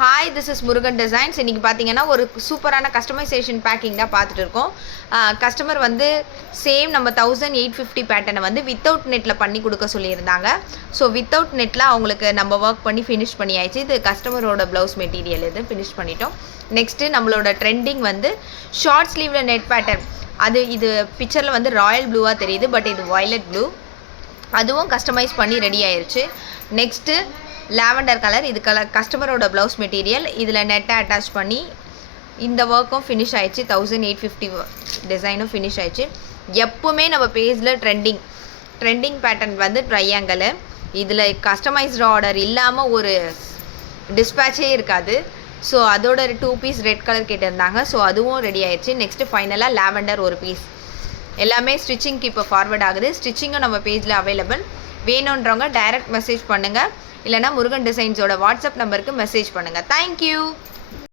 Hi, this is Murugan designs. இன்றைக்கி பார்த்தீங்கன்னா ஒரு சூப்பரான கஸ்டமைசேஷன் பேக்கிங் தான் பார்த்துட்டு இருக்கோம். கஸ்டமர் வந்து சேம் நம்ம 1850 பேட்டர்னை வந்து வித்தவுட் நெட்டில் பண்ணி கொடுக்க சொல்லியிருந்தாங்க. ஸோ வித்தவுட் நெட்டில் அவங்களுக்கு நம்ம ஒர்க் பண்ணி ஃபினிஷ் பண்ணியாச்சு. இது கஸ்டமரோட ப்ளவுஸ் மெட்டீரியல் இது ஃபினிஷ் பண்ணிட்டோம். நெக்ஸ்ட்டு நம்மளோட ட்ரெண்டிங் வந்து ஷார்ட் ஸ்லீவில் நெட் பேட்டர்ன். இது பிக்சரில் வந்து ராயல் ப்ளூவாக தெரியுது, பட் இது வயலட் ப்ளூ. அதுவும் கஸ்டமைஸ் பண்ணி ரெடி ஆயிடுச்சு. Next lavender colour. இது கஸ்டமரோட ப்ளவுஸ் மெட்டீரியல். இதில் நெட்டை அட்டாச் பண்ணி இந்த ஒர்க்கும் ஃபினிஷ் ஆயிடுச்சு. 1850 டிசைனும் ஃபினிஷ் ஆயிடுச்சு. எப்போவுமே நம்ம பேஜில் ட்ரெண்டிங் பேட்டர்ன் வந்து ட்ரையாங்கிள். இதில் கஸ்டமைஸ்டு ஆர்டர் இல்லாமல் ஒரு டிஸ்பேச்சே இருக்காது. ஸோ அதோட 2 பீஸ் ரெட் கலர் கேட்டிருந்தாங்க. ஸோ அதுவும் ரெடி ஆயிடுச்சு. நெக்ஸ்ட்டு ஃபைனலாக லாவெண்டர் ஒரு பீஸ். எல்லாமே ஸ்டிச்சிங்க்கு இப்போ ஃபார்வர்ட் ஆகுது. ஸ்டிச்சிங்கும் நம்ம பேஜில் அவைலபிள். வேணுன்றவங்க டைரக்ட் மெசேஜ் பண்ணுங்கள், இல்லைனா முருகன் டிசைன்ஸோட வாட்ஸ்அப் நம்பருக்கு மெசேஜ் பண்ணுங்கள். தேங்க்யூ.